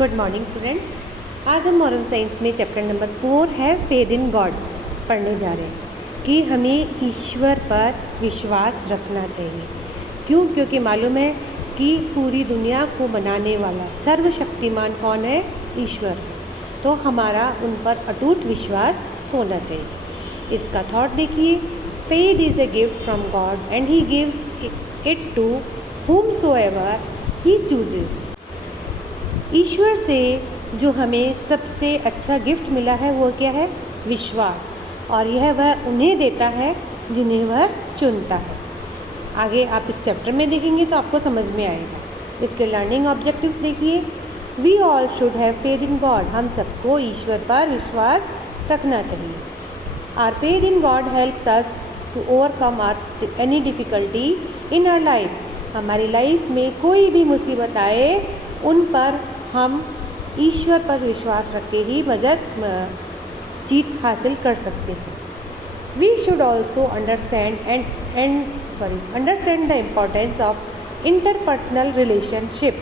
Good morning students. आज हम moral science में चैप्टर नंबर 4 है फेथ इन गॉड पढ़ने जा रहे हैं कि हमें ईश्वर पर विश्वास रखना चाहिए। क्योंकि मालूम है कि पूरी दुनिया को बनाने वाला सर्वशक्तिमान कौन है? ईश्वर है। तो हमारा उन पर अटूट विश्वास होना चाहिए। इसका थॉट देखिए, faith is a gift from God and he gives it to whomsoever he chooses। ईश्वर से जो हमें सबसे अच्छा गिफ्ट मिला है वो क्या है? विश्वास। और यह वह उन्हें देता है जिन्हें वह चुनता है। आगे आप इस चैप्टर में देखेंगे तो आपको समझ में आएगा। इसके लर्निंग ऑब्जेक्टिव्स देखिए। We all should have faith in God. हम सबको ईश्वर पर विश्वास रखना चाहिए। Our faith in God helps us to overcome our any difficulty in our life. हमारी लाइफ में कोई भी मुसीबत आए उन पर हम ईश्वर पर विश्वास रख के ही जीत हासिल कर सकते हैं। We should also understand the importance of interpersonal relationship.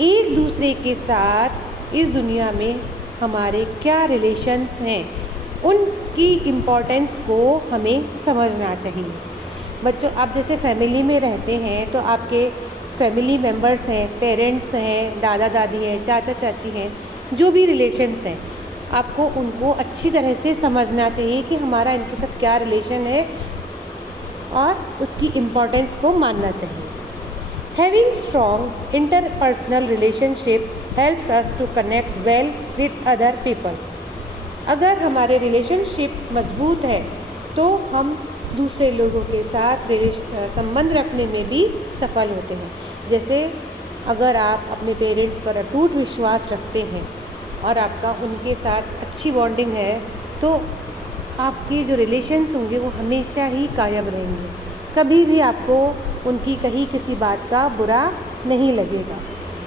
एक दूसरे के साथ इस दुनिया में हमारे क्या रिलेशंस हैं, उनकी इम्पोर्टेंस को हमें समझना चाहिए। बच्चों, आप जैसे फैमिली में रहते हैं तो आपके फैमिली मेम्बर्स हैं, पेरेंट्स हैं, दादा दादी हैं, चाचा चाची हैं, जो भी रिलेशंस हैं, आपको उनको अच्छी तरह से समझना चाहिए कि हमारा इनके साथ क्या रिलेशन है और उसकी इम्पोर्टेंस को मानना चाहिए। Having strong interpersonal relationship helps us to connect well with other people. अगर हमारे रिलेशनशिप मजबूत है तो हम दूसरे लोगों के साथ संबंध रखने में भी सफल होते हैं। जैसे अगर आप अपने पेरेंट्स पर अटूट विश्वास रखते हैं और आपका उनके साथ अच्छी बॉन्डिंग है तो आपके जो रिलेशंस होंगे वो हमेशा ही कायम रहेंगे। कभी भी आपको उनकी कहीं किसी बात का बुरा नहीं लगेगा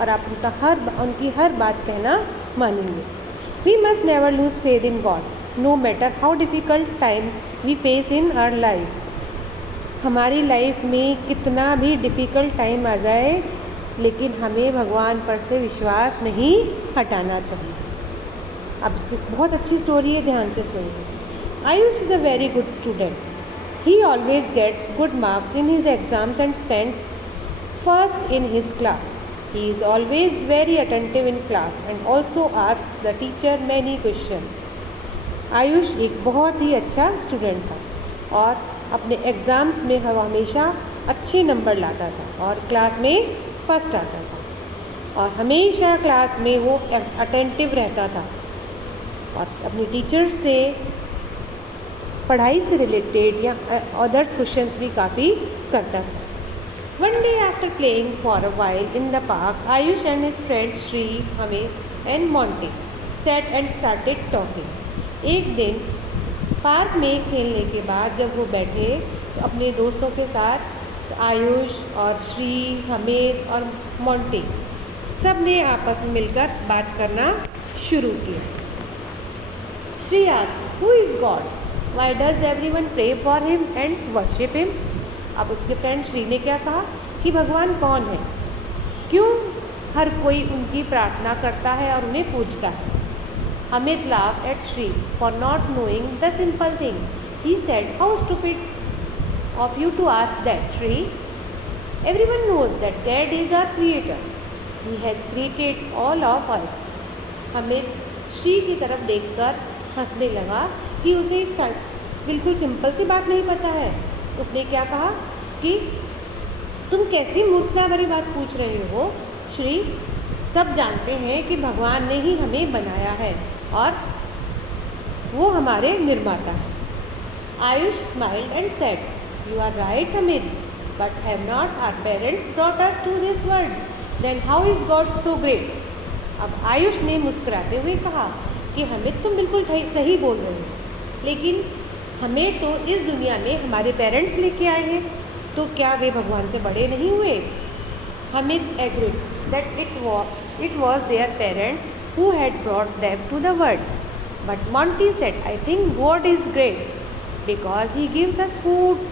और आप उनकी हर बात कहना मानेंगे। We must never lose faith in God no matter how difficult time we face in our life. हमारी लाइफ में कितना भी डिफ़िकल्ट टाइम आ जाए लेकिन हमें भगवान पर से विश्वास नहीं हटाना चाहिए। अब बहुत अच्छी स्टोरी है, ध्यान से सुनिए। Ayush is a very good student. He always gets good marks in his exams and stands first in his class. He is always very attentive in class and also ask the teacher many questions. Ayush एक बहुत ही अच्छा student था और अपने exams में वह हमेशा अच्छे नंबर लाता था और क्लास में फर्स्ट आता था और हमेशा क्लास में वो अटेंटिव रहता था और अपने टीचर्स से पढ़ाई से रिलेटेड या अदर्स क्वेश्चंस भी काफ़ी करता था। One day after playing for a while in the park, Ayush and his friend Shri, Hamid and Monty sat and started talking. एक दिन पार्क में खेलने के बाद जब वो बैठे तो अपने दोस्तों के साथ आयुष और श्री, हमीद और मोंटी सब ने आपस में मिलकर बात करना शुरू किया। Shri asked, who is God? Why does everyone pray for him and worship him? अब उसके फ्रेंड श्री ने क्या कहा कि भगवान कौन है, क्यों हर कोई उनकी प्रार्थना करता है और उन्हें पूजता है। Hamid laughed at Shri for not knowing the simple thing. He said, "How stupid of you to ask that, Shri. Everyone knows that God is our creator. He has created all of us." Hamid Shri की तरफ देखकर हंसने लगा कि उसे बिल्कुल simple सी बात नहीं पता है। उसने क्या कहा कि तुम कैसी मूर्खता भरी बात पूछ रहे हो श्री। सब जानते हैं कि भगवान ने ही हमें बनाया है और वो हमारे निर्माता है। Ayush smiled and said, you are right Hamid, but have not our parents brought us to this world, then how is God so great? अब आयुष ने मुस्कुराते हुए कहा कि हमीद, तुम बिल्कुल सही बोल रहे हो, लेकिन हमें तो इस दुनिया में हमारे पेरेंट्स लेके आए हैं, तो क्या वे भगवान से बड़े नहीं हुए? Hamid agreed that it was their parents who had brought them to the world. But Monty said, I think God is great because he gives us food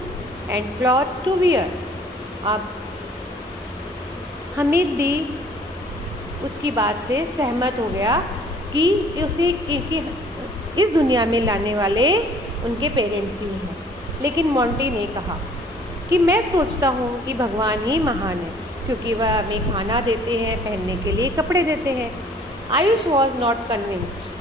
and clothes to wear. अब हमीद भी उसकी बात से सहमत हो गया कि उसे कि इस दुनिया में लाने वाले उनके पेरेंट्स ही हैं। लेकिन मोंटी ने कहा कि मैं सोचता हूँ कि भगवान ही महान है, क्योंकि वह हमें खाना देते हैं, पहनने के लिए कपड़े देते हैं। Ayush was not convinced.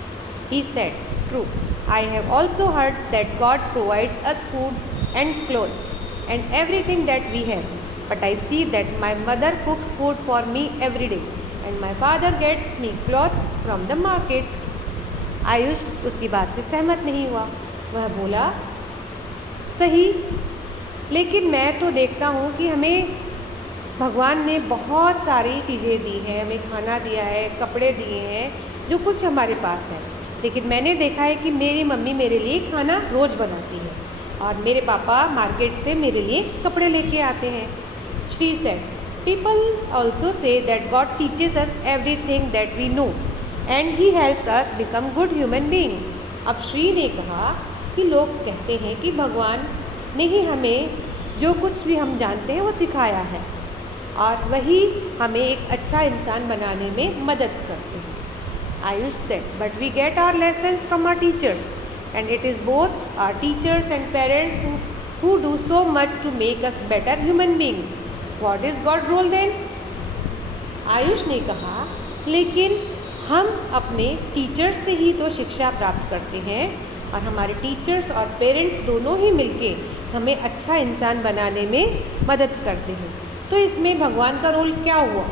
He said, true, I have also heard that God provides us food and clothes and everything that we have, but I see that my mother cooks food for me every day and my father gets me clothes from the market. Ayush उसकी बात से सहमत नहीं हुआ। वह बोला, सही, लेकिन मैं तो देखता हूँ कि हमें भगवान ने बहुत सारी चीज़ें दी हैं, हमें खाना दिया है, कपड़े दिए हैं, जो कुछ हमारे पास है। लेकिन मैंने देखा है कि मेरी मम्मी मेरे लिए खाना रोज़ बनाती है और मेरे पापा मार्केट से मेरे लिए कपड़े लेके आते हैं। Shri said, people also say that God teaches us everything that we know and he helps us become good human being. अब श्री ने कहा कि लोग कहते हैं कि भगवान ने ही हमें जो कुछ भी हम जानते हैं वो सिखाया है और वही हमें एक अच्छा इंसान बनाने में मदद करते हैं। Ayush said, but we get our lessons from our teachers and it is both our teachers and parents who do so much to make us better human beings. What is God role then? Ayush ने कहा, लेकिन हम अपने teachers से ही तो शिक्षा प्राप्त करते हैं और हमारे टीचर्स और पेरेंट्स दोनों ही मिलके हमें अच्छा इंसान बनाने में मदद करते हैं। तो इसमें भगवान का रोल क्या हुआ?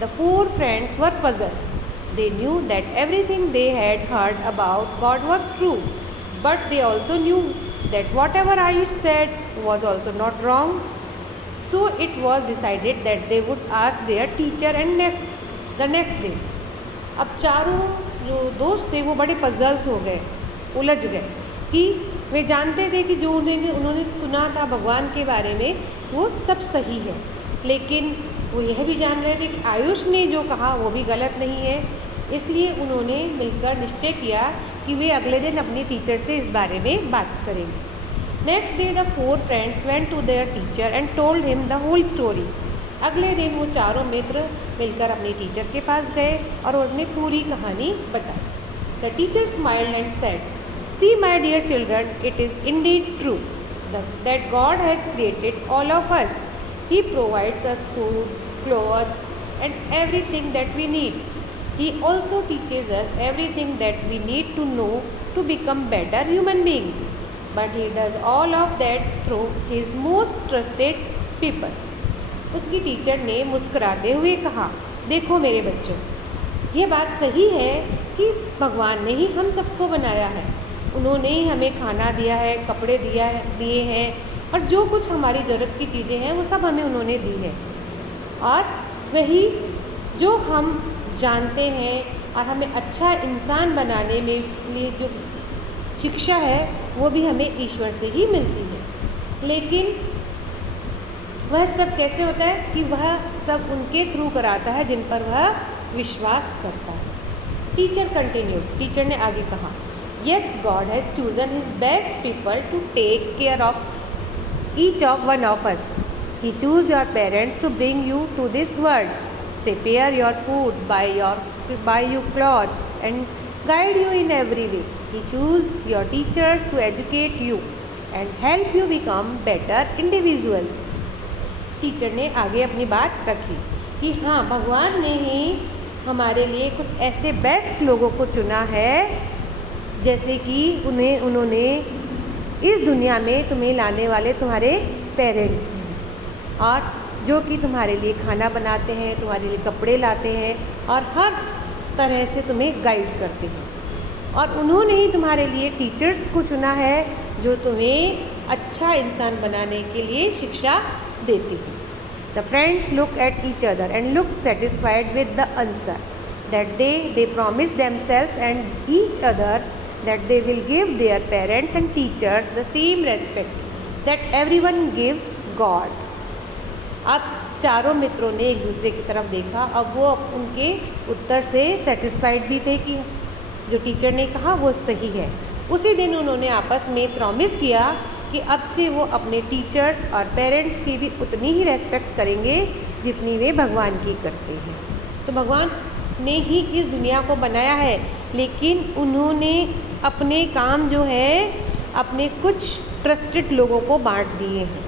The four friends were puzzled. They knew that everything they had heard about God was true, but they also knew that what ever Ayush said was also not wrong. So it was decided that they would ask there teacher and the next day. अब चारों जो दोस्त थे वो बड़े puzzles हो गए, उलझ गए कि वे जानते थे कि जो उन्होंने सुना था भगवान के बारे में वो सब सही है, लेकिन वो यह भी जान रहे थे कि आयुष ने जो कहा वो भी गलत नहीं है। इसलिए उन्होंने मिलकर निश्चय किया कि वे अगले दिन अपनी टीचर से इस बारे में बात करेंगे। Next day the four friends went to their teacher and told him the whole story. अगले दिन वो चारों मित्र मिलकर अपने टीचर के पास गए और उन्हें पूरी कहानी बताई। The teacher smiled and said, see my dear children, it is indeed true that God has created all of us. He provides us food, clothes and everything that we need. He also teaches us everything that we need to know to become better human beings. But he does all of that through his most trusted people. उसकी teacher ने मुस्कुराते हुए कहा, देखो मेरे बच्चों, ये बात सही है कि भगवान ने ही हम सबको बनाया है। उन्होंने ही हमें खाना दिया है, कपड़े दिए हैं और जो कुछ हमारी ज़रूरत की चीज़ें हैं वो सब हमें उन्होंने दी है। और वही जो हम जानते हैं और हमें अच्छा इंसान बनाने में लिए जो शिक्षा है वो भी हमें ईश्वर से ही मिलती है। लेकिन वह सब कैसे होता है कि वह सब उनके थ्रू कराता है जिन पर वह विश्वास करता है। टीचर कंटिन्यू, टीचर ने आगे कहा, yes, God has chosen his best people to take care of each of one of us. He choose your parents to bring you to this world, prepare your food, buy you clothes and guide you in every way. He choose your teachers to educate you and help you become better individuals. Teacher ने आगे अपनी बात रखी कि हाँ, भगवान ने ही हमारे लिए कुछ ऐसे बेस्ट लोगों को चुना है, जैसे कि उन्होंने इस दुनिया में तुम्हें लाने वाले तुम्हारे पेरेंट्स हैं और जो कि तुम्हारे लिए खाना बनाते हैं, तुम्हारे लिए कपड़े लाते हैं और हर तरह से तुम्हें गाइड करते हैं। और उन्होंने ही तुम्हारे लिए टीचर्स को चुना है जो तुम्हें अच्छा इंसान बनाने के लिए शिक्षा देती हैं। The friends look at each other and look satisfied with the answer that they promise themselves and each other that they will give their parents and teachers the same respect that everyone gives God. अब चारों मित्रों ने एक दूसरे की तरफ देखा। अब वो उनके उत्तर से सेटिस्फाइड भी थे कि जो टीचर ने कहा वो सही है। उसी दिन उन्होंने आपस में प्रॉमिस किया कि अब से वो अपने टीचर्स और पेरेंट्स की भी उतनी ही रेस्पेक्ट करेंगे जितनी वे भगवान की करते हैं। तो भगवान ने ही इस दुनिया को बनाया है, लेकिन उन्होंने अपने काम जो है अपने कुछ ट्रस्टेड लोगों को बांट दिए हैं,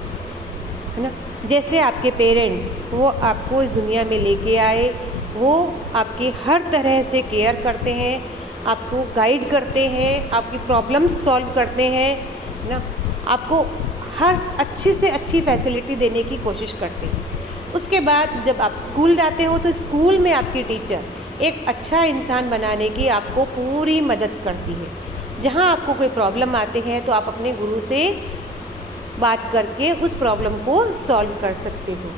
है ना। जैसे आपके पेरेंट्स, वो आपको इस दुनिया में लेके आए, वो आपकी हर तरह से केयर करते हैं, आपको गाइड करते हैं, आपकी प्रॉब्लम्स सॉल्व करते हैं, है ना। आपको हर अच्छी से अच्छी फैसिलिटी देने की कोशिश करते हैं। उसके बाद जब आप स्कूल जाते हो तो स्कूल में आपकी टीचर एक अच्छा इंसान बनाने की आपको पूरी मदद करती है। जहाँ आपको कोई प्रॉब्लम आते हैं तो आप अपने गुरु से बात करके उस प्रॉब्लम को सॉल्व कर सकते हो।